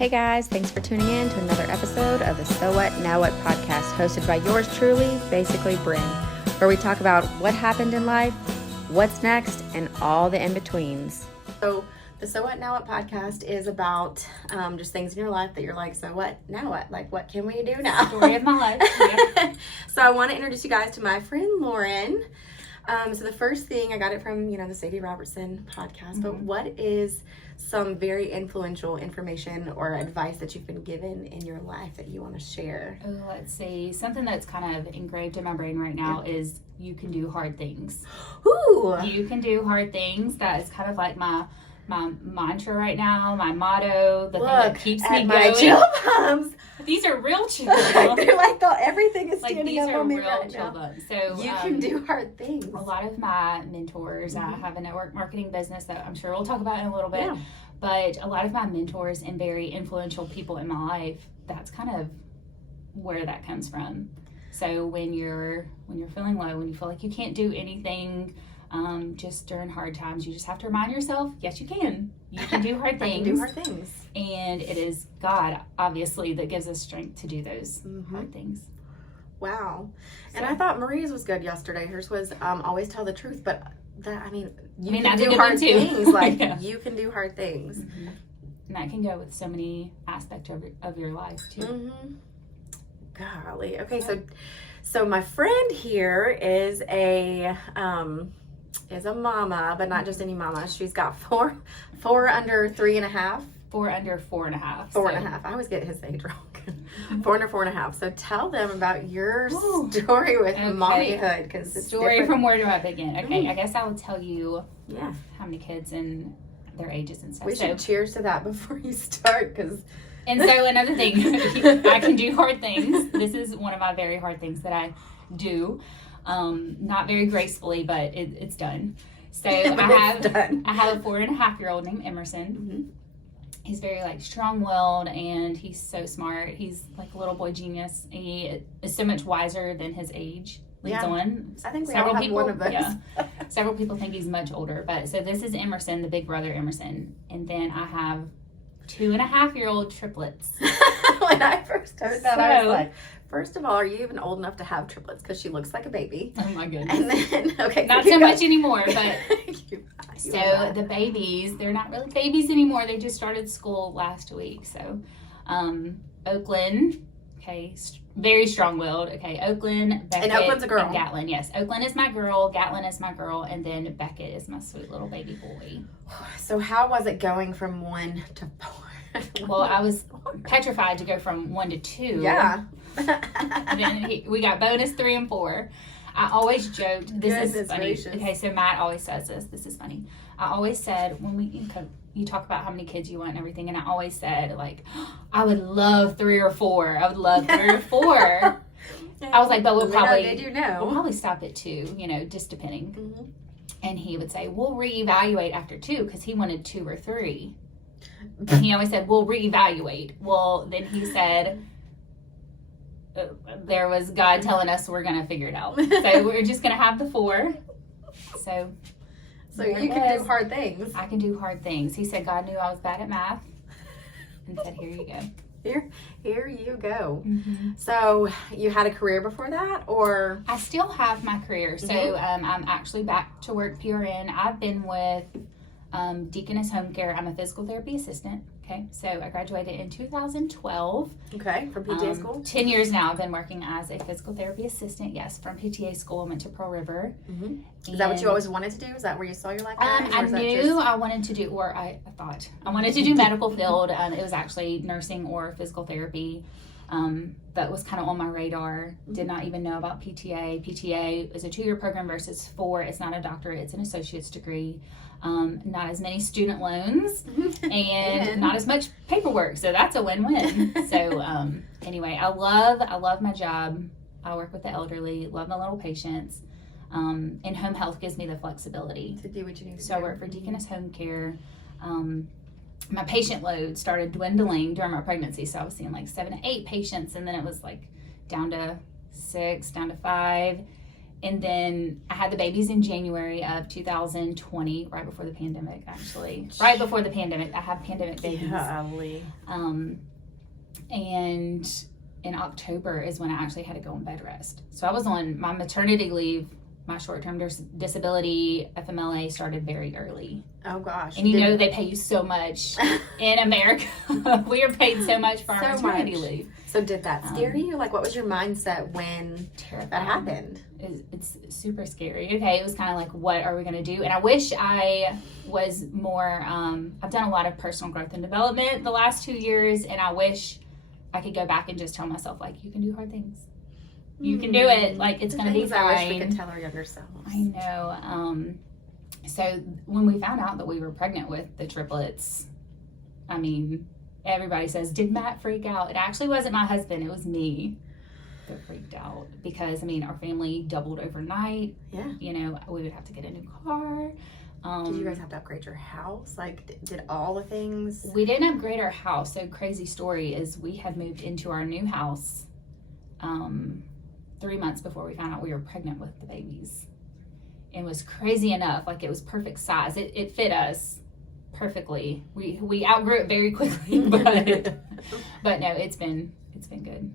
Hey guys, thanks for tuning in to another episode of the So What, Now What podcast, hosted by yours truly, basically Bryn, where we talk about what happened in life, what's next, and all the in-betweens. So the So What, Now What podcast is about just things in your life that you're like, so what, now what? Like, what can we do now? Story of my life. Yeah. So I want to introduce you guys to my friend Lauren. So the first thing, I got it from, the Sadie Robertson podcast, but what is some very influential information or advice that you've been given in your life that you want to share? Oh, let's see. Something that's kind of engraved in my brain right now is you can do hard things. Ooh! You can do hard things. That is kind of like my mantra right now, my motto, the thing that keeps me my going. chill bumps. These are real chill They're like everything is standing up on me right chill now. bumps. So you can do hard things. A lot of my mentors, I have a network marketing business that I'm sure we'll talk about in a little bit. Yeah. But a lot of my mentors and very influential people in my life, that's kind of where that comes from. So when you're feeling low, when you feel like you can't do anything, just during hard times, you just have to remind yourself, yes, you can. You can do hard things. I can do hard things. And it is God, obviously, that gives us strength to do those hard things. Wow. And I thought Maria's was good yesterday. Hers was always tell the truth, but you can do hard things. Like, you can do hard things. Mm-hmm. And that can go with so many aspects of your life, too. Golly. Okay, so my friend here is a mama, but not just any mama. She's got four under 3.5. 4 under 4.5. 4.5. I always get his age wrong. 4 under 4.5. So tell them about your story with mommyhood, because it's story different. From where do I begin? Okay, I guess I will tell you how many kids and their ages and stuff. We should cheers to that before you start, because. And so another thing, I can do hard things. This is one of my very hard things that I do. Not very gracefully, but it's done. So I have a 4.5-year-old named Emerson. He's very strong-willed, and he's so smart. He's like a little boy genius. He is so much wiser than his age leads on. I think we all have one of those. Yeah, several people think he's much older, but so this is Emerson, the big brother Emerson, and then I have 2.5-year-old triplets. When I first heard that, I was like, first of all, are you even old enough to have triplets? Because she looks like a baby. Oh my goodness. And then, not so much anymore, but so the babies, they're not really babies anymore. They just started school last week. So Oakland, very strong-willed. Oakland, Beckett, and Oakland's a girl. And Gatlin, yes. Oakland is my girl, Gatlin is my girl, and then Beckett is my sweet little baby boy. So how was it going from 1 to 4? Well, I was petrified to go from 1 to 2. Yeah. Then we got bonus 3 and 4. I always joked. This is funny. Gracious. Okay, so Matt always says this. This is funny. I always said when you talk about how many kids you want and everything, and I always said I would love 3 or 4. I would love 3 or 4. I was like, but we'll probably stop at 2. Just depending. And he would say, we'll reevaluate after 2, because he wanted 2 or 3. And he always said, we'll reevaluate. Well, then he said, there was God telling us we're going to figure it out. So we're just going to have the 4. So you can do hard things. I can do hard things. He said God knew I was bad at math and said, here you go. Here you go. So you had a career before that, or? I still have my career. So I'm actually back to work PRN. I've been with Deaconess Home Care. I'm a physical therapy assistant. So I graduated in 2012. From PTA school? 10 years now I've been working as a physical therapy assistant. Yes, from PTA school. I went to Pearl River. Is that what you always wanted to do? Is that where you saw your life going? I knew I wanted to do, or I thought I wanted to do medical field. It was actually nursing or physical therapy. That was kind of on my radar. Did not even know about PTA. PTA is a 2-year program versus 4. It's not a doctorate, it's an associate's degree. Not as many student loans and not as much paperwork. So that's a win-win. So anyway, I love my job. I work with the elderly, love my little patients. And home health gives me the flexibility to do what you need. So I work for Deaconess Home Care. My patient load started dwindling during my pregnancy. So I was seeing 7 to 8 patients, and then it was down to 6, down to 5. And then I had the babies in January of 2020, right before the pandemic, actually. Right before the pandemic. I have pandemic babies. Golly. And in October is when I actually had to go on bed rest. So I was on my maternity leave. My short-term disability FMLA started very early. Oh gosh! And you know they pay you so much in America. We are paid so much for our maternity leave. So did that scare you? Like, what was your mindset when that happened? It's super scary. Okay, it was kind of like, what are we going to do? And I wish I was more. I've done a lot of personal growth and development the last 2 years, and I wish I could go back and just tell myself, like, you can do hard things. You can do it. Like, it's going to be fine. I wish we could tell our younger selves. I know. So when we found out that we were pregnant with the triplets, I mean, everybody says, did Matt freak out? It actually wasn't my husband. It was me that freaked out because, I mean, our family doubled overnight. Yeah. You know, we would have to get a new car. Did you guys have to upgrade your house? Like, did all the things? We didn't upgrade our house. So crazy story is we had moved into our new house 3 months before we found out we were pregnant with the babies. It was crazy enough. Like, it was perfect size. It fit us perfectly. We outgrew it very quickly, but no, it's been good.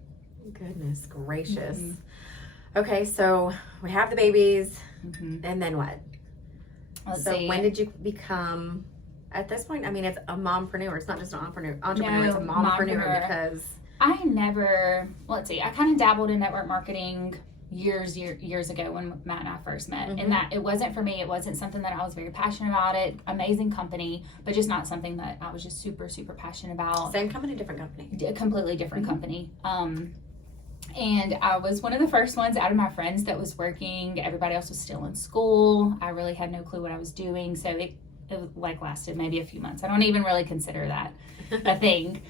Goodness gracious. Mm-hmm. Okay, so we have the babies, and then what? Let's see. When did you become? At this point, I mean, it's a mompreneur. It's not just an entrepreneur. It's a mompreneur because I never. Let's see. I kind of dabbled in network marketing years ago when Matt and I first met, and that it wasn't for me. It wasn't something that I was very passionate about. It amazing company, but just not something that I was just super passionate about. Same company, different company. A completely different company. And I was one of the first ones out of my friends that was working. Everybody else was still in school. I really had no clue what I was doing, so it like lasted maybe a few months. I don't even really consider that a thing.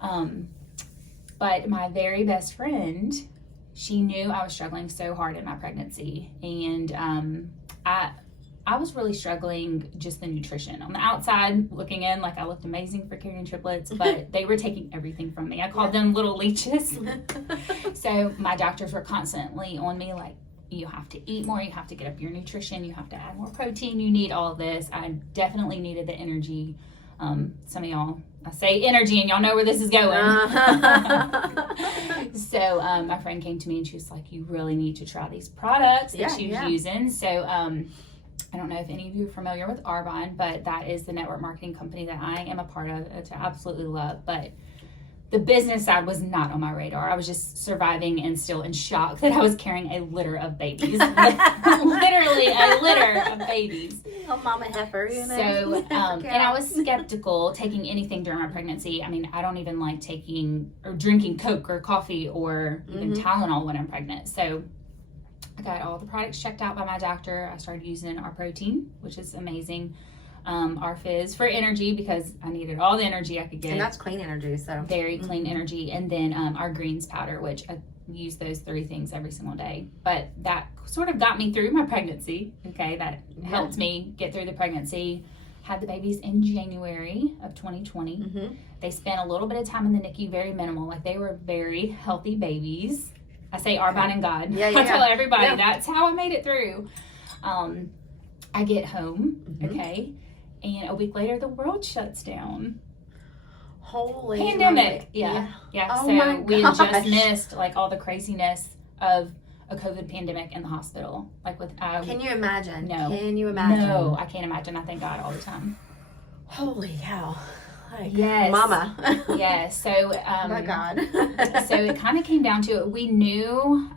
But my very best friend, she knew I was struggling so hard in my pregnancy, and I was really struggling just the nutrition. On the outside, looking in, like I looked amazing for carrying triplets, but they were taking everything from me. I called them little leeches. So my doctors were constantly on me, like, you have to eat more, you have to get up your nutrition, you have to add more protein, you need all of this. I definitely needed the energy. Some of y'all, I say energy and y'all know where this is going. So my friend came to me and she was like, you really need to try these products that she was using. So I don't know if any of you are familiar with Arbonne, but that is the network marketing company that I am a part of, which I absolutely love. But the business side was not on my radar. I was just surviving and still in shock that I was carrying a litter of babies. Literally a litter of babies. Oh, mama heifer, you know. So, and I was skeptical taking anything during my pregnancy. I mean, I don't even like taking or drinking Coke or coffee or even Tylenol when I'm pregnant. So I got all the products checked out by my doctor. I started using our protein, which is amazing. Our fizz for energy because I needed all the energy I could get. And that's clean energy, so. Very clean energy. And then our greens powder, which I use those 3 things every single day. But that sort of got me through my pregnancy. Okay, that helped me get through the pregnancy. Had the babies in January of 2020. They spent a little bit of time in the NICU, very minimal. Like, they were very healthy babies. I say Arbonne and God. I tell everybody that's how I made it through. I get home, okay, and a week later the world shuts down. Holy pandemic. Yeah. Oh So we had just missed like all the craziness of a COVID pandemic in the hospital. Like with can you imagine? No. Can you imagine? No, I can't imagine. I thank God all the time. Holy cow. Like, yes. Mama. Yes. So oh my God. So it kind of came down to it. We knew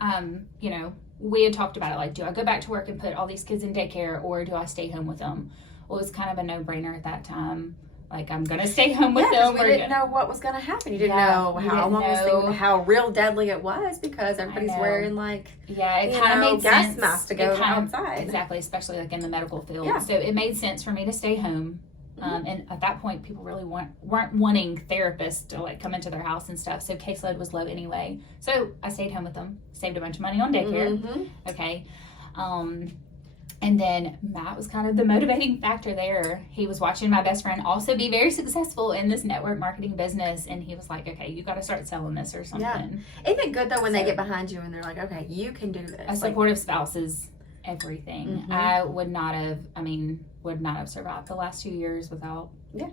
you know, we had talked about it, like, do I go back to work and put all these kids in daycare or do I stay home with them? Well, it was kind of a no-brainer at that time. Like, I'm going to stay home with them. We didn't know what was going to happen. You didn't know how real deadly it was because everybody's wearing, like, it kind of made gas sense. masks to go outside. Exactly, especially, like, in the medical field. Yeah. So it made sense for me to stay home. And at that point, people really weren't wanting therapists to, like, come into their house and stuff. So caseload was low anyway. So I stayed home with them, saved a bunch of money on daycare. Okay. And then Matt was kind of the motivating factor there. He was watching my best friend also be very successful in this network marketing business. And he was like, okay, you got to start selling this or something. Yeah. Isn't it good though when they get behind you and they're like, okay, you can do this? A supportive spouse is everything. Mm-hmm. I would not have survived the last 2 years without. Yeah.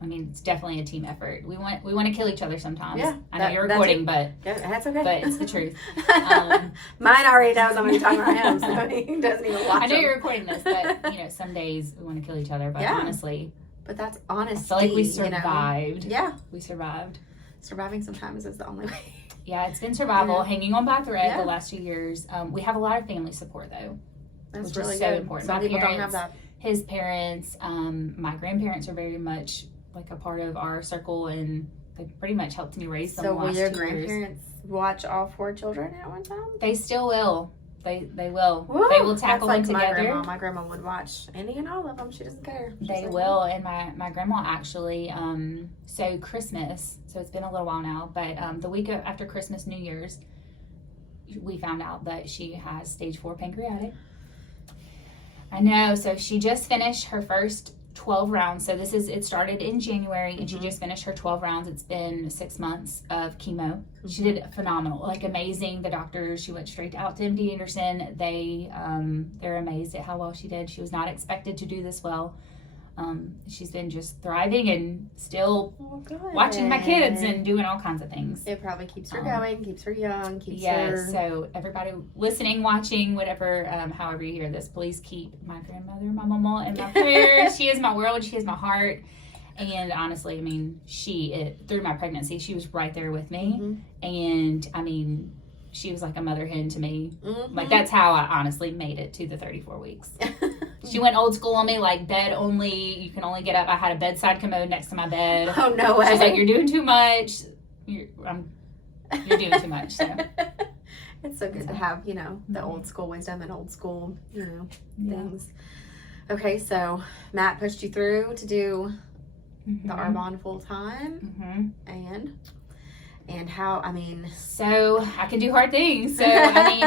I mean, it's definitely a team effort. We want to kill each other sometimes. Yeah, I know you're recording, but yeah, that's okay. But it's the truth. Mine already knows how many times I am, so he doesn't even watch. I know you're recording this, but some days we want to kill each other. But honestly, but that's honesty. I feel like we survived. Yeah, we survived. Surviving sometimes is the only way. Yeah, it's been survival, hanging on by a thread the last 2 years. We have a lot of family support though. That's which really is so good. important. Some people don't have that. His parents, my grandparents are very much like a part of our circle, and they pretty much helped me raise them. So the will last your 2 grandparents watch all 4 children at one time? They still will. They will. Woo! They will tackle That's them like together. My grandma would watch any and all of them. She doesn't care. They will. And my grandma actually, so Christmas, so it's been a little while now, but the week after Christmas, New Year's, we found out that she has stage 4 pancreatic. I know. So she just finished her first 12 rounds. So it started in January, and she just finished her 12 rounds. It's been 6 months of chemo. She did phenomenal, like amazing. The doctors, she went straight out to MD Anderson. They're amazed at how well she did. She was not expected to do this well. She's been just thriving and still watching my kids and doing all kinds of things. It probably keeps her going, keeps her young, keeps her... Yes, so everybody listening, watching, whatever, however you hear this, please keep my grandmother, my mama, in my prayers. She is my world. She is my heart. And honestly, I mean, through my pregnancy, she was right there with me. And, I mean, she was like a mother hen to me. Like, that's how I honestly made it to the 34 weeks. She went old school on me, like bed only. You can only get up. I had a bedside commode next to my bed. Oh, no way. She's like, you're doing too much. You're doing too much. So it's so good to have, the old school wisdom and old school, things. Okay, so Matt pushed you through to do the Arbonne full time, and how? I mean, so I can do hard things. So I mean,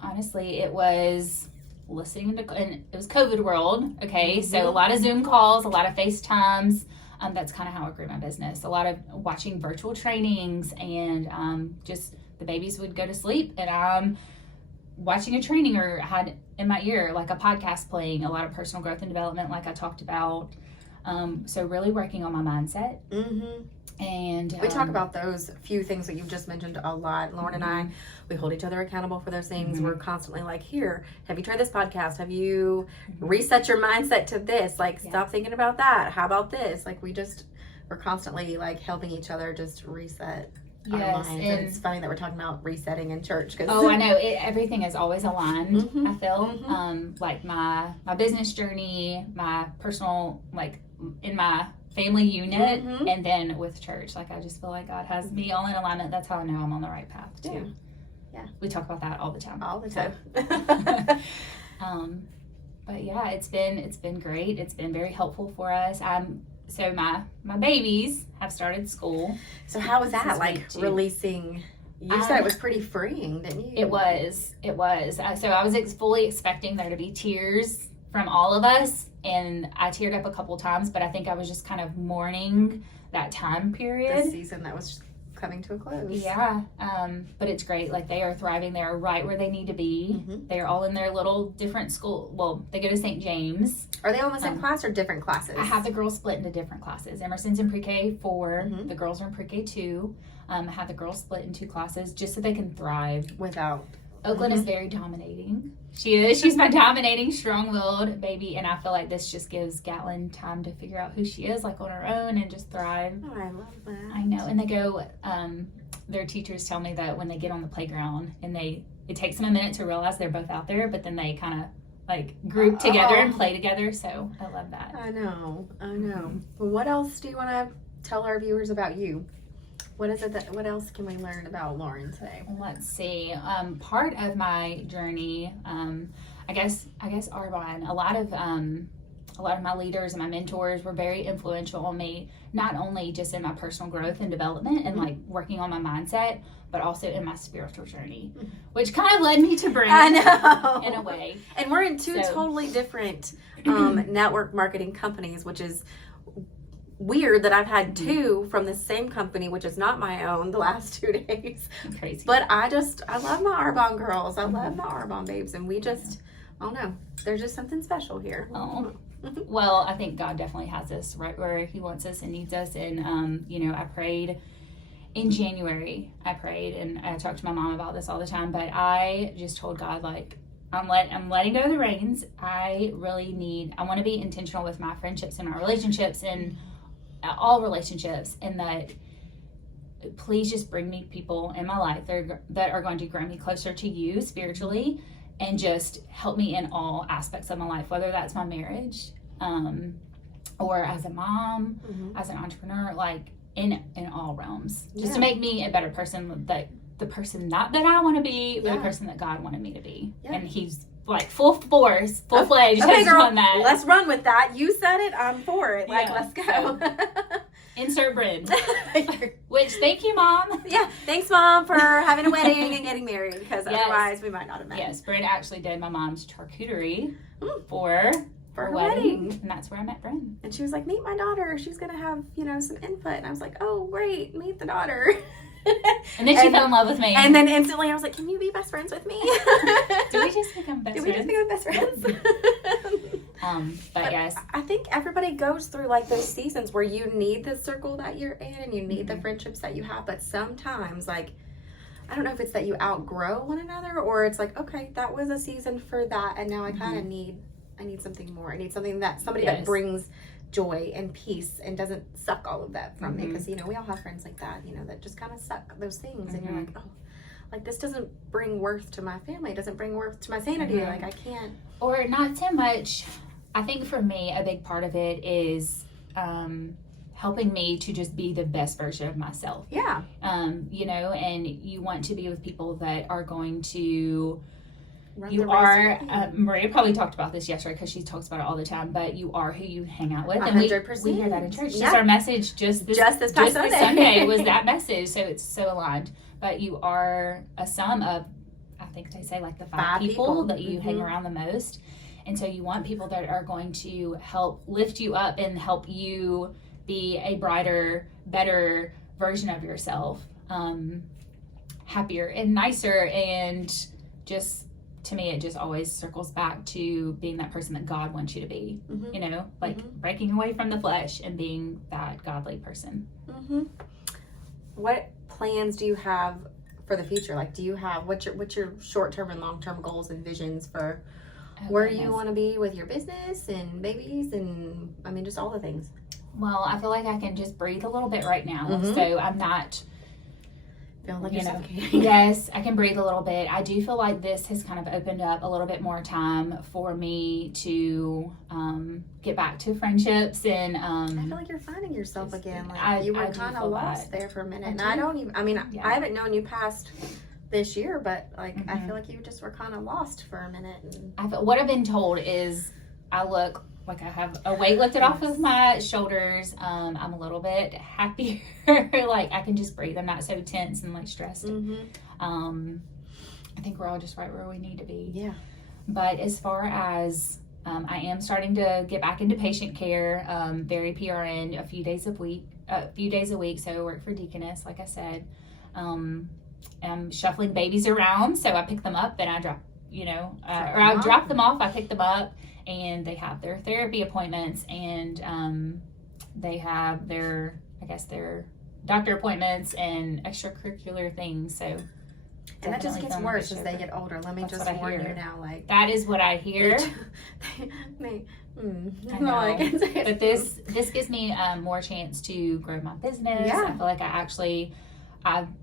honestly, it was listening to, and it was COVID world. Okay, so a lot of Zoom calls, a lot of FaceTimes. That's kind of how I grew my business. A lot of watching virtual trainings, and just the babies would go to sleep, and I'm watching a training or had in my ear like a podcast playing. A lot of personal growth and development, like I talked about. So really working on my mindset. And we talk about those few things that you've just mentioned a lot. Lauren and I, we hold each other accountable for those things. We're constantly like, here, have you tried this podcast? Have you reset your mindset to this? Like, stop thinking about that. How about this? Like, we're constantly like helping each other just reset our minds. And it's funny that we're talking about resetting in church. I know. Everything is always aligned, I feel. Like my business journey, my personal, like in my family unit, and then with church. Like, I just feel like God has me all in alignment. That's how I know I'm on the right path too. Yeah. We talk about that all the time. But yeah, it's been great. It's been very helpful for us. So my babies have started school. So how was that, like releasing? You said it was pretty freeing, didn't you? It was. So I was fully expecting there to be tears from all of us, and I teared up a couple times, but I think I was just kind of mourning that time period. The season that was coming to a close. Yeah. But it's great. Like, they are thriving. They are right where they need to be. They are all in their little different school. Well, they go to St. James. Are they all in the same class or different classes? I have the girls split into different classes. Emerson's in pre-K 4. The girls are in pre-K 2. I have the girls split in 2 classes just so they can thrive. Oakland is very dominating. She is. She's my dominating, strong-willed baby, and I feel like this just gives Gatlin time to figure out who she is, like, on her own, and just thrive. Oh, I love that. I know. And they go, their teachers tell me that when they get on the playground, and it takes them a minute to realize they're both out there, but then they kind of, like, group together and play together, so I love that. I know. Well, what else do you want to tell our viewers about you? What else can we learn about Lauren today? Let's see. Part of my journey, I guess Arbonne, a a lot of my leaders and my mentors were very influential on me, not only just in my personal growth and development and like working on my mindset, but also in my spiritual journey, which kind of led me to Brent. I know. In a way. And we're in two totally different network marketing companies, which is weird that I've had two from the same company, which is not my own, the last 2 days. Crazy. But I love my Arbonne girls. I love my Arbonne babes. And we just, I don't know, there's just something special here. Oh. Well, I think God definitely has us right where he wants us and needs us. And, you know, I prayed in January. And I talk to my mom about this all the time, but I just told God, like, I'm letting go of the reins. I want to be intentional with my friendships and my relationships and all relationships, and that please just bring me people in my life that are going to grow me closer to you spiritually and just help me in all aspects of my life, whether that's my marriage, or as a mom, as an entrepreneur, like in all realms, just to make me a better person, that the person not that I want to be, but the person that God wanted me to be. And he's like full force, full fledged. Okay, girl, on that. Let's run with that. You said it, I'm for it. Like, let's go. So, insert Bryn. Which, thank you, Mom. Yeah, thanks, Mom, for having a wedding and getting married, because otherwise we might not have met. Yes, Bryn actually did my mom's charcuterie for her wedding. And that's where I met Bryn. And she was like, meet my daughter. She's going to have, some input. And I was like, oh, great, meet the daughter. And then she fell in love with me. And then instantly I was like, can you be best friends with me? Did we just become best friends? But yes. I think everybody goes through like those seasons where you need the circle that you're in and you need the friendships that you have. But sometimes, like, I don't know if it's that you outgrow one another, or it's like, okay, that was a season for that, and now I kind of need something more. I need something that that brings joy and peace and doesn't suck all of that from me, because we all have friends like that, that just kind of suck those things, and you're like, oh, like, this doesn't bring worth to my family, it doesn't bring worth to my sanity, like, I can't. Or not so much. I think for me a big part of it is helping me to just be the best version of myself. And you want to be with people that are going to Maria probably talked about this yesterday, because she talks about it all the time, but you are who you hang out with. 100%. And we hear that in church. Just our message just this past Sunday was that message. So it's so aligned. But you are a sum of, I think they say, like the five people that you hang around the most. And so you want people that are going to help lift you up and help you be a brighter, better version of yourself, happier and nicer, and just, to me, it just always circles back to being that person that God wants you to be, breaking away from the flesh and being that godly person. What plans do you have for the future? Like, do you have, what's your short-term and long-term goals and visions for where you want to be with your business and babies and, just all the things? Well, I feel like I can just breathe a little bit right now. So I'm not... Like yes, I can breathe a little bit. I do feel like this has kind of opened up a little bit more time for me to get back to friendships, and I feel like you're finding yourself again. Like, you were kind of lost there for a minute, and I haven't known you past this year, but like I feel like you just were kind of lost for a minute. What I've been told is I look like I have a weight lifted off of my shoulders. I'm a little bit happier. Like, I can just breathe. I'm not so tense and like stressed. I think we're all just right where we need to be. Yeah. But as far as I am starting to get back into patient care, very PRN a few days a week. So I work for Deaconess, like I said. I'm shuffling babies around, so I pick them up, then I drop, or I drop them off, I pick them up, and they have their therapy appointments, and they have their doctor appointments and extracurricular things. So, and that just gets worse as they get older. Let me just warn you now. Like, that is what I hear. I know. But this gives me more chance to grow my business. Yeah. I feel like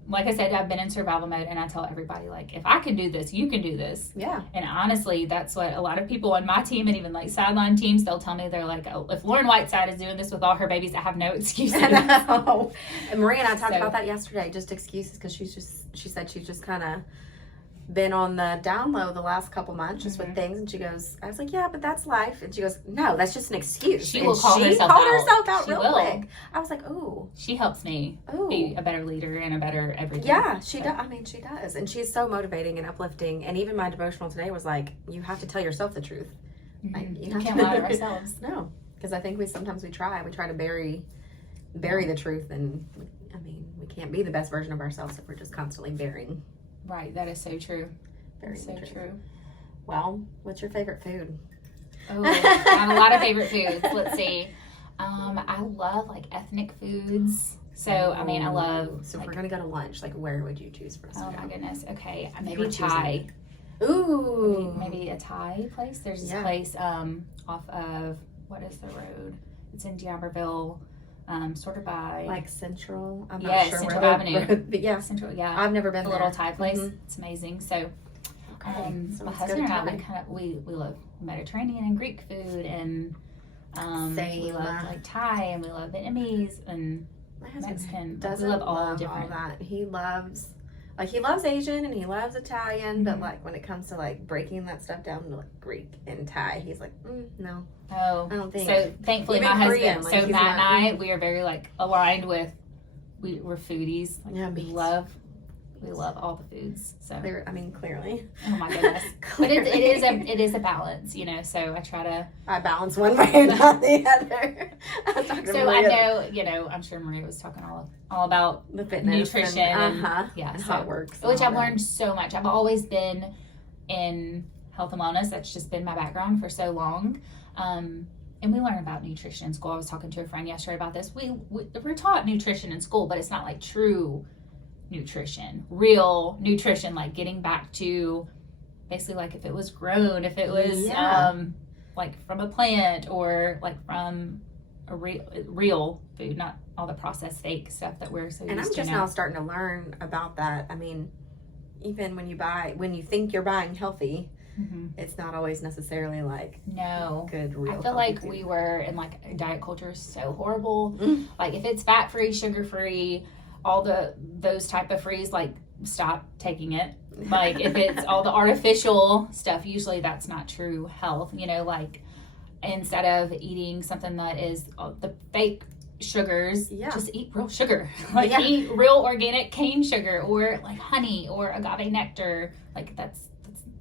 like I said, I've been in survival mode, and I tell everybody, like, if I can do this, you can do this. Yeah. And honestly, that's what a lot of people on my team, and even like sideline teams, they'll tell me, they're like, oh, if Lauren Whiteside is doing this with all her babies, I have no excuses. I know. And Maria and I talked about that yesterday, just excuses, because she said she's just kind of been on the down low the last couple months just with things, and she goes, I was like, yeah, but that's life. And she goes, no, that's just an excuse. She and will call herself out. She real will. quick. I was like, oh. She helps me be a better leader and a better everything. Yeah, she does. I mean, she does. And she's so motivating and uplifting. And even my devotional today was like, you have to tell yourself the truth. Like, you can't lie to ourselves. No, because I think we try to bury the truth, and I mean, we can't be the best version of ourselves if we're just constantly burying. Right, that is so true. That's so true. Well, what's your favorite food? Oh, I have a lot of favorite foods. Let's see. I love like ethnic foods. So, I mean, I love. So, if we're going to go to lunch, like, where would you choose for us? Oh, my goodness. Okay. Maybe Thai. Ooh. Maybe a Thai place. There's this place off of, what is the road? It's in D'Iberville. Sort of by like Central. I'm not sure Central where Avenue. But yeah, Central. Yeah, I've never been there. Little Thai place. It's amazing. So, so my husband and I, we love Mediterranean and Greek food, and we love like Thai, and we love Vietnamese and Mexican. We love all different. All that. He loves Asian and he loves Italian, but like when it comes to like breaking that stuff down to like Greek and Thai, he's like, no. Oh, I don't think. So thankfully, Even my husband. Korean, So like, Matt and I, we are very like aligned with. We're foodies. Like, yeah, we love all the foods. So clearly. Oh my goodness. But it is a balance, you know. So I balance one way and not the other. I know, you know, I'm sure Maria was talking all about the fitness, nutrition, and how it works, which I've learned so much. I've always been in health and wellness. That's just been my background for so long. And we learn about nutrition in school. I was talking to a friend yesterday about this. We're taught nutrition in school, but it's not like true nutrition, real nutrition, like getting back to basically like if it was grown, if it was like from a plant or like from a real food, not all the processed fake stuff that we're so used to. And I'm just now starting to learn about that. I mean, even when you think you're buying healthy, it's not always necessarily like good real. I feel like food. We were in like diet culture is so horrible. Like if it's fat free, sugar free, all those type of frees, like stop taking it. Like if it's all the artificial stuff, usually that's not true health. You know, like instead of eating something that is the fake sugars, just eat real sugar. Like eat real organic cane sugar or like honey or agave nectar. Like that's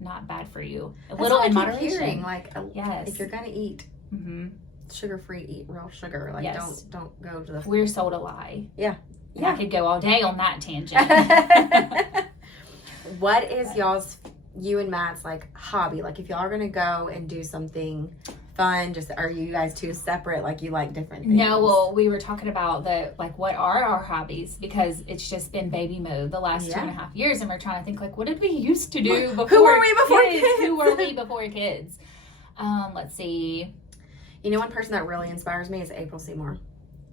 not bad for you. A little in moderation. Like if you're gonna eat sugar free, eat real sugar. Like don't go to the. We're sold a lie. Yeah. Yeah. I could go all day on that tangent. What is you and Matt's like hobby? Like if y'all are gonna go and do something fun, just are you guys two separate? Like you like different things? No, well, we were talking about what are our hobbies, because it's just been baby mode the last 2.5 years, and we're trying to think like, what did we used to do before? Who were we before kids? Who were we before kids? Let's see. You know, one person that really inspires me is April Seymour.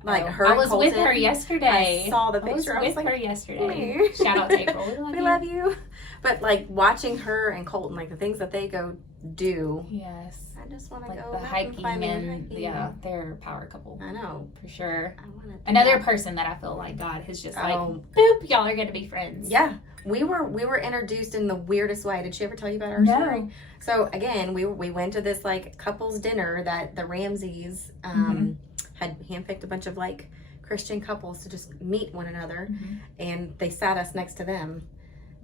Like her, I was with her yesterday. I saw the picture. I was with her yesterday. Shout out to April. We love you. But like watching her and Colton, like the things that they go do. Yes. I just want to like go the hiking and they're a power couple. I know for sure. Another person that I feel like God has just like boop, y'all are gonna be friends. Yeah. We were introduced in the weirdest way. Did she ever tell you about our story? So again, we went to this like couples dinner that the Ramseys had handpicked a bunch of like Christian couples to just meet one another, and they sat us next to them.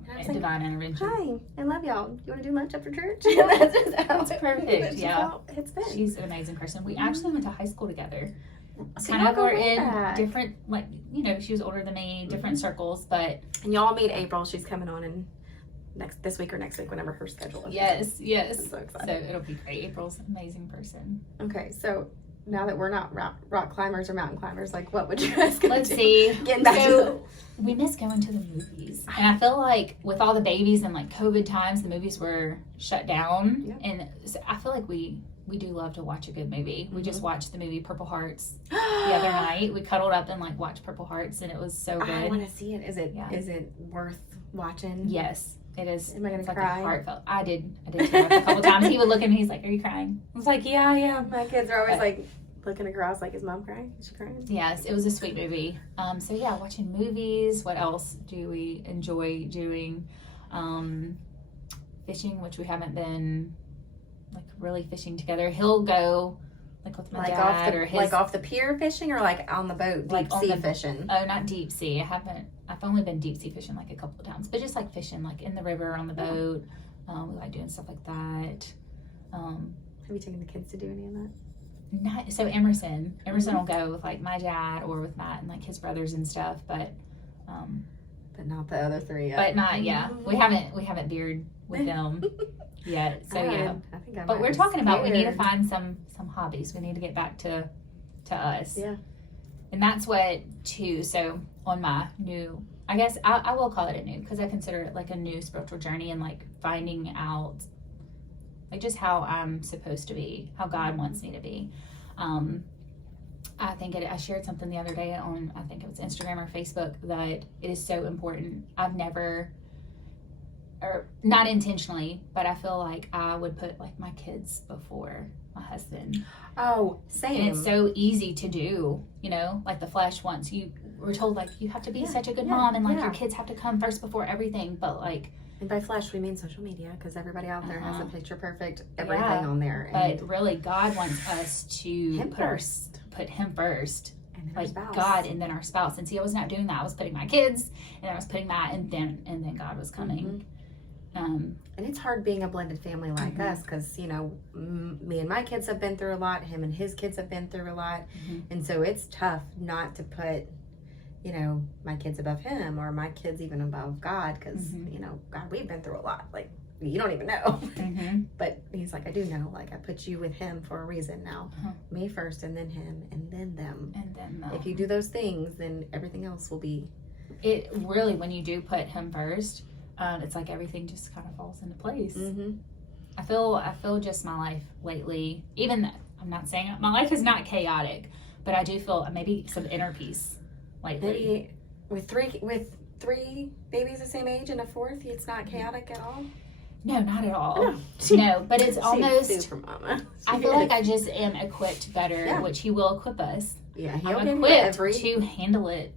And I was like, divine intervention. Hi, I love y'all. You want to do lunch after church? That's perfect. It's been. She's an amazing person. We actually went to high school together. So kind of were in different, like, you know, she was older than me, different circles, but. And y'all meet April. She's coming on in this week or next week, whenever her schedule is. Yes. I'm so excited. So it'll be great. April's an amazing person. Okay, so now that we're not rock climbers or mountain climbers, like what would you guys do? Let's see. Getting back to we miss going to the movies. And I feel like with all the babies and like COVID times, the movies were shut down. Yep. And so I feel like we do love to watch a good movie. We just watched the movie Purple Hearts the other night. We cuddled up and like watched Purple Hearts, and it was so good. I want to see it. Is it worth watching? Yes, it is. Am I gonna cry? Like heartfelt. I did tear up a couple times. He would look at me. He's like, "Are you crying?" I was like, "Yeah." My kids are always like looking across, like, "Is mom crying? Is she crying?" Yes, it was a sweet movie. So yeah, watching movies. What else do we enjoy doing? fishing, which we haven't been like really fishing together. He'll go like with my dad or his, like off the pier fishing, or like on the boat, deep sea fishing. Oh, not deep sea. I've only been deep sea fishing like a couple of times, but just like fishing like in the river on the boat. We like doing stuff like that. Have you taken the kids to do any of that? Not so. Emerson will go with like my dad or with Matt and like his brothers and stuff, but not the other three yet. But not we haven't veered with them yet. So I think but we're talking about we need to find some hobbies. We need to get back to us. Yeah. And that's what too. So on my new, I guess I will call it a new, because I consider it like a new spiritual journey, and like finding out like just how I'm supposed to be, how God wants me to be. I think I shared something the other day on, I think it was Instagram or Facebook, that it is so important. I've never, or not intentionally, but I feel like I would put like my kids before my husband. Oh, same. And it's so easy to do, you know, like the flesh wants you. We're told like you have to be such a good mom, and like your kids have to come first before everything. But like, and by flesh we mean social media, because everybody out there has a picture perfect everything on there. But really, God wants us to put Him first, and like spouse. God, and then our spouse. And see, I was not doing that. I was putting my kids, and I was putting that, and then God was coming. And it's hard being a blended family like us, because, you know, me and my kids have been through a lot. Him and his kids have been through a lot. And so it's tough not to put, you know, my kids above him, or my kids even above God, because, you know, God, we've been through a lot. Like, you don't even know. But he's like, I do know. Like, I put you with him for a reason now. Me first, and then him, and then them. And then them. If you do those things, then everything else will be. It really, when you do put him first, it's like everything just kind of falls into place. I feel just my life lately, even I'm not saying my life is not chaotic, but I do feel maybe some inner peace lately. Maybe with three babies the same age and a fourth, it's not chaotic at all. No, not at all. No, but it's almost. Super mama. I feel like I just am equipped better, which He will equip us. Yeah, I'm equipped to handle it,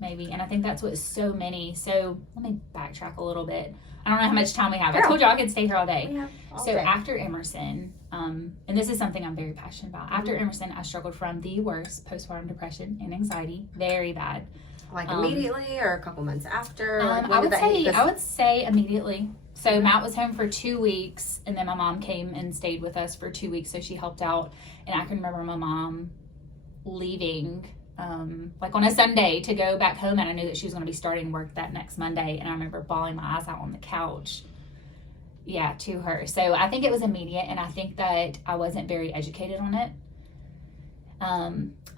maybe. And I think that's what so let me backtrack a little bit. I don't know how much time we have. I told you I could stay here all day. After Emerson, and this is something I'm very passionate about. After Emerson, I struggled from the worst postpartum depression and anxiety, very bad. Like immediately, or a couple months after? I would say immediately. So Matt was home for 2 weeks, and then my mom came and stayed with us for 2 weeks, so she helped out. And I can remember my mom leaving like on a Sunday to go back home, and I knew that she was going to be starting work that next Monday, and I remember bawling my eyes out on the couch to her. So I think it was immediate, and I think that I wasn't very educated on it.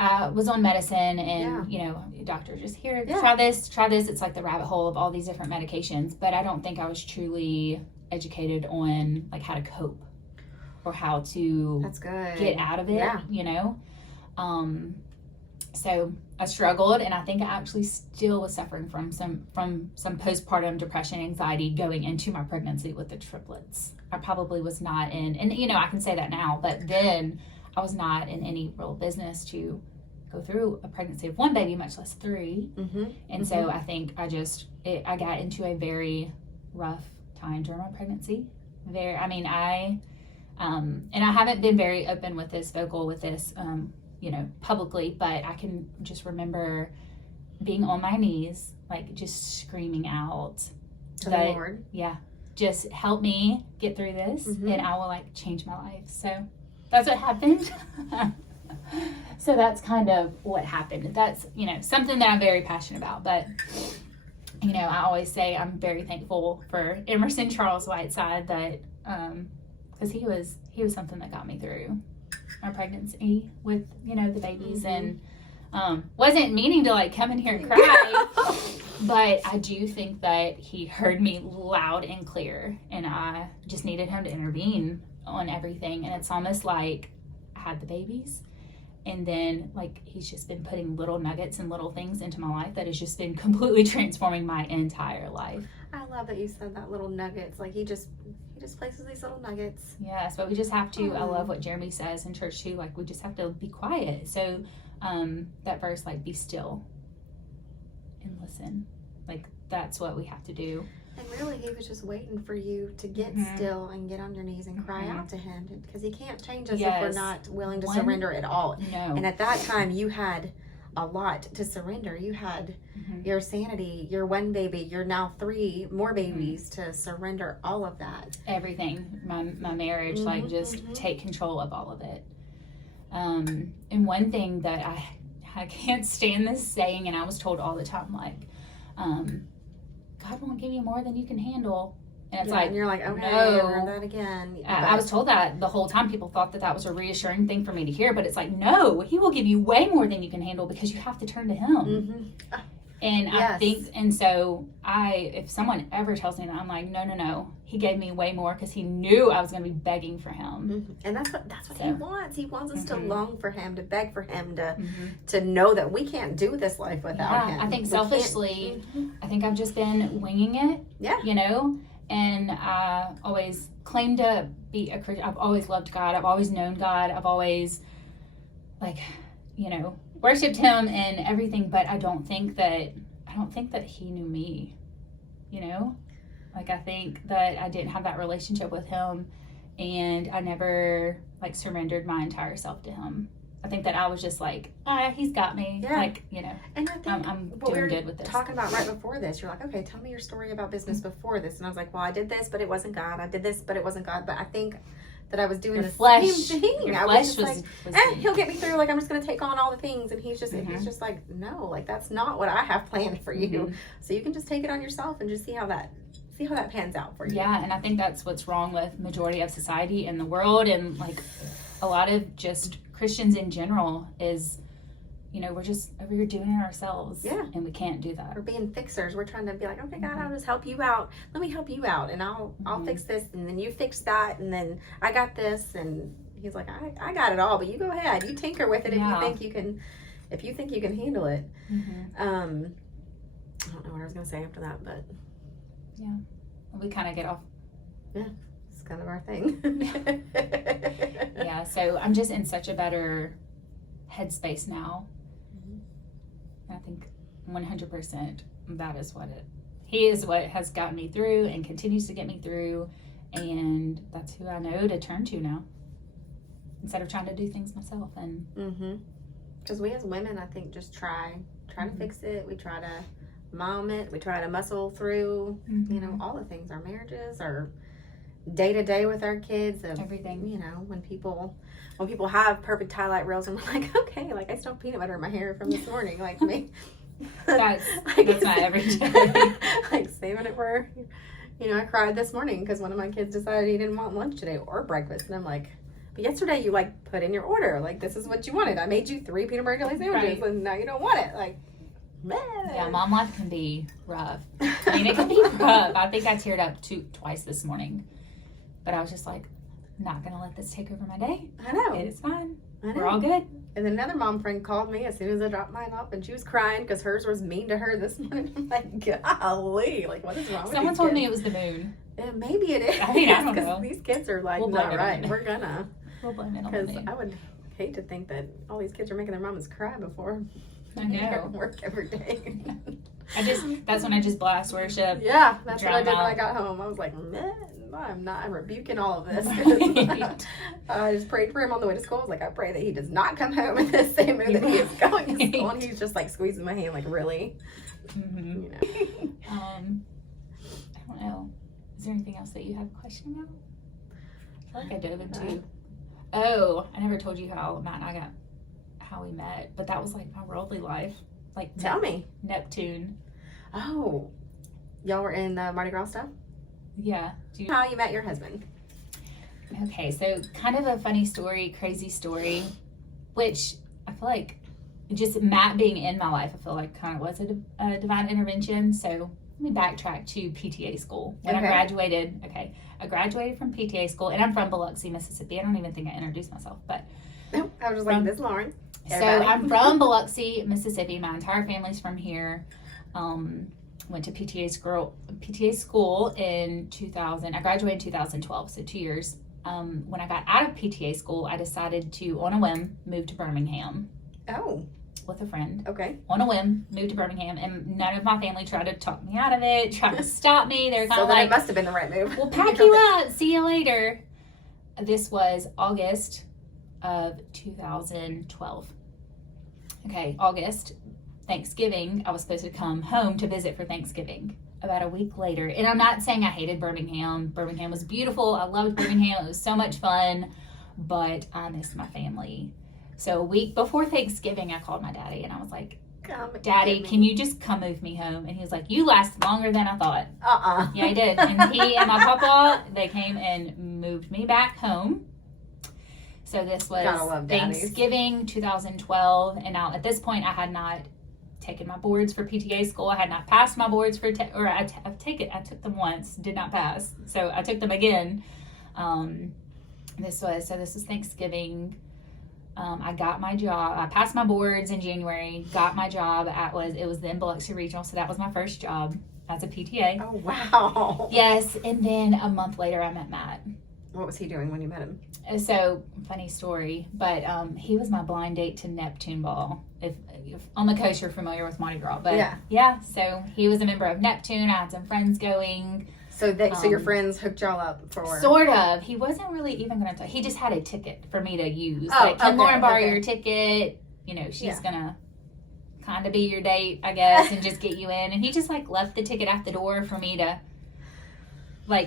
I was on medicine, and you know, doctor just here, try this. It's like the rabbit hole of all these different medications, but I don't think I was truly educated on like how to cope or how to get out of it, you know. So I struggled, and I think I actually still was suffering from some postpartum depression, anxiety going into my pregnancy with the triplets. I probably was not in, and you know, I can say that now, but then I was not in any real business to go through a pregnancy of one baby, much less three. And so I think I got into a very rough time during my pregnancy. And I haven't been very open with this, vocal with this, you know, publicly, but I can just remember being on my knees, like just screaming out to the Lord. Yeah, just help me get through this, and I will like change my life. So that's what happened. So that's kind of what happened. That's, you know, something that I'm very passionate about. But, you know, I always say I'm very thankful for Emerson Charles Whiteside, that because he was something that got me through my pregnancy with, you know, the babies, and wasn't meaning to like come in here and cry, but I do think that he heard me loud and clear, and I just needed him to intervene on everything. And it's almost like I had the babies, and then like he's just been putting little nuggets and little things into my life that has just been completely transforming my entire life. I love that you said that, little nuggets. Like he just places these little nuggets. Yes, but we just have to, I love what Jeremy says in church too, like we just have to be quiet. So that verse, like, be still and listen, like that's what we have to do. And really, he was just waiting for you to get still and get on your knees and cry out to him, because he can't change us if we're not willing to surrender at all. No. And at that time, you had a lot to surrender. You had your sanity, your one baby, your now 3 more babies to surrender all of that. Everything. My marriage, like, just take control of all of it. And one thing that I can't stand this saying, and I was told all the time, like, God won't give you more than you can handle. And it's like, and you're like, okay, no. I heard that again. I was told that the whole time. People thought that was a reassuring thing for me to hear, but it's like, no, he will give you way more than you can handle, because you have to turn to him. And I think, and so if someone ever tells me that, I'm like, no, he gave me way more, because he knew I was going to be begging for him. And that's what he wants. He wants us to long for him, to beg for him, to know that we can't do this life without him. I think selfishly, I think I've just been winging it. You know, and I always claim to be a Christian. I've always loved God. I've always known God. I've always, like, you know, worshipped him and everything, but I don't think that he knew me, you know? Like, I think that I didn't have that relationship with him, and I never, like, surrendered my entire self to him. I think that I was just like, he's got me. Like, you know, and I think I'm doing good with this. Talking about right before this, you're like, okay, tell me your story about business before this. And I was like, well, I did this, but it wasn't God. I did this, but it wasn't God. But I think that I was doing the same thing. I was just like, he'll get me through. Like, I'm just going to take on all the things. And he's just like, no, like, that's not what I have planned for you. So you can just take it on yourself and just see how that pans out for you. Yeah, and I think that's what's wrong with majority of society in the world, and like a lot of just Christians in general is, you know, we're over here doing it ourselves. And we can't do that. We're being fixers. We're trying to be like, okay, God, I'll just help you out. Let me help you out, and I'll fix this, and then you fix that, and then I got this. And he's like, I got it all, but you go ahead. You tinker with it if you think you can handle it. I don't know what I was gonna say after that, but we kind of get off. It's kind of our thing. So I'm just in such a better headspace now. I think 100% that is he is what has gotten me through and continues to get me through, and that's who I know to turn to now, instead of trying to do things myself. And because we as women, I think, just try to fix it. We try to mom it. We try to muscle through, you know, all the things, our marriages, our day to day with our kids, everything. You know, when people have perfect highlight reels, and we're like, okay, like I still have peanut butter in my hair from this morning, like me. That's not every day. Like saving it for, you know, I cried this morning because one of my kids decided he didn't want lunch today or breakfast, and I'm like, but yesterday you like put in your order, like this is what you wanted. I made you 3 peanut butter jelly sandwiches, and now you don't want it, like. Yeah, mom life can be rough. I mean, it can be rough. I think I teared up twice this morning, but I was just like, not gonna let this take over my day. I know. It is fine. We're all good. And then another mom friend called me as soon as I dropped mine off, and she was crying because hers was mean to her this morning. I'm like, golly, like what is wrong with Someone told me it was the moon. Yeah, maybe it is. I mean, I don't know. These kids are like, not right. We'll blame it on the moon. Because I would hate to think that all these kids are making their mamas cry before. I know. Work every day. That's when I just blast worship. Yeah, that's what I did when I got home. I was like, man, I'm rebuking all of this. I just prayed for him on the way to school. I was like, I pray that he does not come home in the same mood that he is going to school. And he's just like squeezing my hand, like, really? You know. I don't know. Is there anything else that you have a question about? I feel like I dove into. Oh, I never told you how Matt and I how we met, but that was like my worldly life. Like, tell me. Neptune. Oh, y'all were in the Mardi Gras stuff? Yeah. How you met your husband? Okay, so kind of a funny story, crazy story, which I feel like just Matt being in my life, I feel like kind of was a divine intervention. So let me backtrack to PTA school. When I graduated, I graduated from PTA school, and I'm from Biloxi, Mississippi. I don't even think I introduced myself, but nope, I was just like, this is Lauren. Everybody. So I'm from Biloxi, Mississippi. My entire family's from here. Went to PTA school in 2000. I graduated in 2012, so 2 years. When I got out of PTA school, I decided to, on a whim, move to Birmingham. Oh. with a friend. Okay. On a whim, moved to Birmingham, and none of my family tried to talk me out of it, tried to stop me. They were kind of like, it must have been the right move. we'll pack you up. See you later. This was August of 2012. Okay, August, Thanksgiving. I was supposed to come home to visit for Thanksgiving. About a week later, and I'm not saying I hated Birmingham. Birmingham was beautiful. I loved Birmingham. It was so much fun, but I missed my family. So a week before Thanksgiving, I called my daddy and I was like, Daddy, can you just come move me home? And he was like, you last longer than I thought. Yeah, I did. And he and my papa, they came and moved me back home. So this was Thanksgiving 2012. And now at this point, I had not taken my boards for PTA school. I had not passed my boards for, I took them once, did not pass. So I took them again. This was Thanksgiving. I got my job. I passed my boards in January, got my job it was the Biloxi Regional. So that was my first job as a PTA. Oh, wow. Yes. And then a month later, I met Matt. What was he doing when you met him? So, funny story, but he was my blind date to Neptune Ball. If on the coast you're familiar with Mardi Gras, but yeah, so he was a member of Neptune. I had some friends going. So so your friends hooked y'all up for... Sort of. He wasn't really even going to... He just had a ticket for me to use. Can Lauren borrow your ticket? You know, she's going to kind of be your date, I guess, and just get you in. And he just, left the ticket at the door for me to,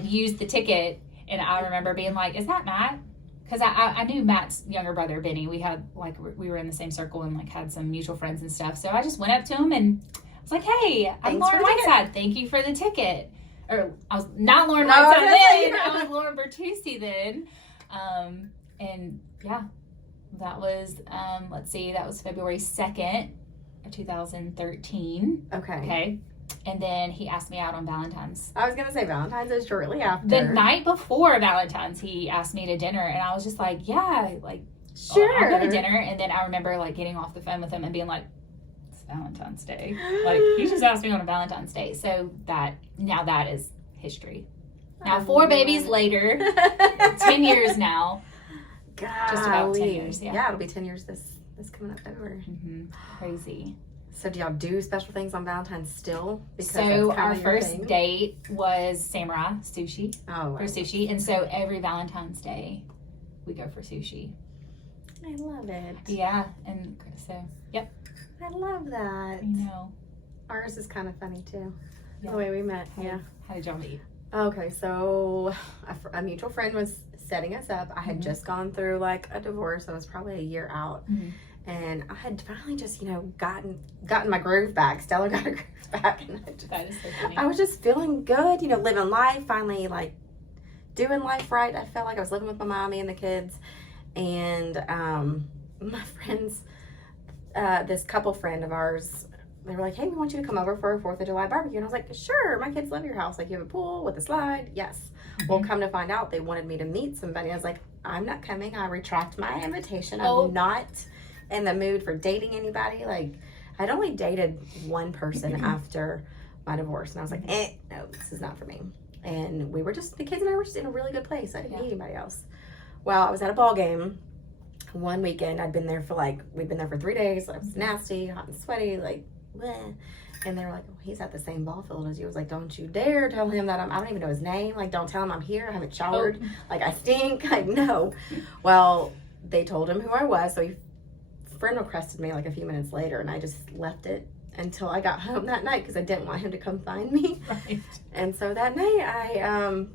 use the ticket. And I remember being like, is that Matt? Because I knew Matt's younger brother, Benny. We had, we were in the same circle and, had some mutual friends and stuff. So I just went up to him and I was like, hey, I'm Lauren Whiteside. Thank you for the ticket. Or I was not Lauren Whiteside then. I was Lauren Bertucci then. And yeah, that was, that was February 2nd of 2013. Okay. And then he asked me out on Valentine's. I was going to say Valentine's is shortly after. The night before Valentine's, he asked me to dinner. And I was just like, yeah, sure. I'll go to dinner. And then I remember getting off the phone with him and being like, Valentine's Day. He just asked me on a Valentine's Day. So that is history. Now 4 babies later, 10 years now. God. Just about 10 years, yeah. It'll be 10 years this coming up February. Mm-hmm. Crazy. So do y'all do special things on Valentine's still? So our first date was Samurai Sushi. Oh, wow. For sushi. And so every Valentine's Day, we go for sushi. I love it. Yeah. And so, yep. I love that. I know. Ours is kind of funny too. Yeah. The way we met. How did y'all meet? Okay, so a mutual friend was setting us up. I had just gone through a divorce. I was probably a year out. Mm-hmm. And I had finally just, gotten my groove back. Stella got her groove back. And that is so funny. I was just feeling good, living life, finally doing life right. I felt like I was living with my mommy and the kids. And my friends, this couple friend of ours, they were like, hey, we want you to come over for a 4th of July barbecue. And I was like, sure, my kids love your house. You have a pool with a slide. Yes. Mm-hmm. Well, come to find out, they wanted me to meet somebody. I was like, I'm not coming. I retract my invitation. I'm not in the mood for dating anybody. I'd only dated one person after my divorce. And I was like, no, this is not for me. And the kids and I were just in a really good place. I didn't need anybody else. Well, I was at a ball game one weekend. We'd been there for 3 days. I was nasty, hot and sweaty, bleh. And they were like, oh, he's at the same ball field as you. I was like, don't you dare tell him that I don't even know his name. Don't tell him I'm here. I haven't showered. I stink. No. Well, they told him who I was. So friend requested me a few minutes later, and I just left it until I got home that night because I didn't want him to come find me. Right. And so that night I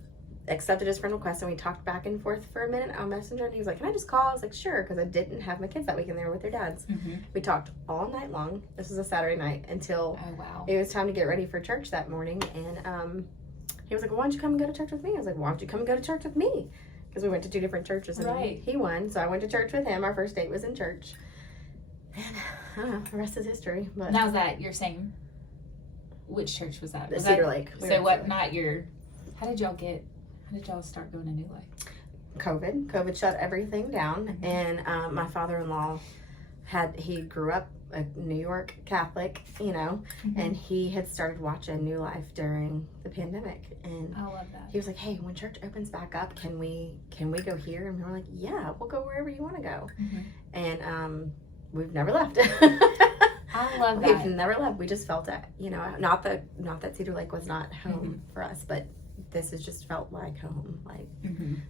accepted his friend request, and we talked back and forth for a minute on Messenger, and he was like, can I just call? I was like, sure, because I didn't have my kids that weekend. They were with their dads. Mm-hmm. We talked all night long. This was a Saturday night until it was time to get ready for church that morning. And he was like, well, why don't you come and go to church with me? I was like, why don't you come and go to church with me? Because we went to 2 different churches, and he won. So I went to church with him. Our first date was in church. And I don't know, the rest is history. But now, is that you're saying, which church was that? Cedar Lake. So what, not your, how did y'all start going to New Life? COVID shut everything down. Mm-hmm. And my father-in-law he grew up a New York Catholic, mm-hmm. and he had started watching New Life during the pandemic. And I love that. He was like, hey, when church opens back up, can we go here? And we were like, yeah, we'll go wherever you want to go. Mm-hmm. And we've never left. I love We've that. never left. We just felt it. You know, not that Cedar Lake was not home for us, but this has just felt like home. Like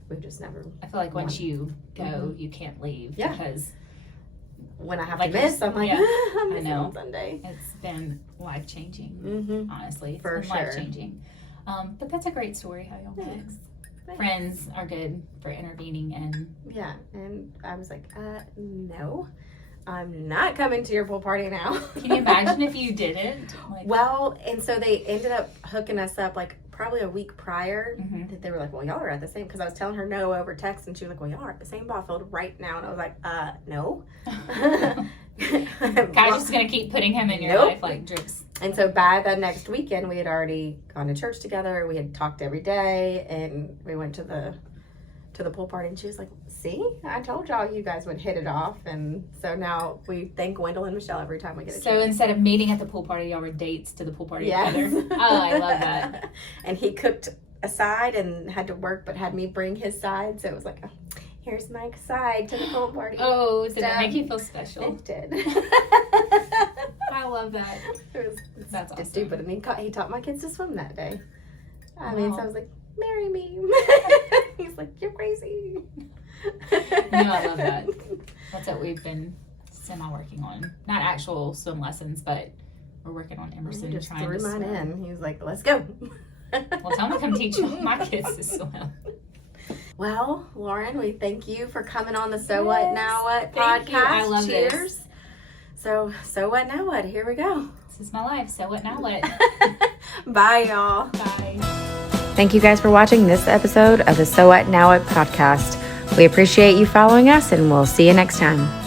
we've just never. I feel like once you go, you can't leave because when I have like to miss, I'm like, I'm missing on Sunday. It's been life changing. Honestly, it's For been sure. life changing. But that's a great story how y'all met. Friends are good for intervening and and I was like, no, I'm not coming to your pool party now. Can you imagine if you didn't? Like, Well, and so they ended up hooking us up like probably a week prior. That they were like, well, y'all are at the same, because I was telling her no over text, and she was like, well, y'all are at the same ball field right now, and I was like, no. Kind of just gonna keep putting him in your life like drips. And so by the next weekend, we had already gone to church together. We had talked every day, and we went to the pool party. And she was like, "See, I told y'all you guys would hit it off." And so now we thank Wendell and Michelle every time we get a chance. So instead of meeting at the pool party, y'all were dates to the pool party together. Oh, I love that. And he cooked a side and had to work, but had me bring his side. So it was like, oh, here's my side to the pool party. Oh, did that make you feel special? It did. I love that. That's awesome. Stupid. And he taught my kids to swim that day. I mean, so I was like, marry me. He's like, you're crazy. No, I love that. That's what we've been semi-working on. Not actual swim lessons, but we're working on Emerson. Just trying threw to mine swim. in. He was like, let's go. Well, tell me to come teach my kids to swim. Well, Lauren, we thank you for coming on the So What Now What Thank podcast. you. I love Cheers. this. So what now what? Here we go. This is my life. So what now what? Bye, y'all. Bye. Thank you guys for watching this episode of the So What Now What podcast. We appreciate you following us, and we'll see you next time.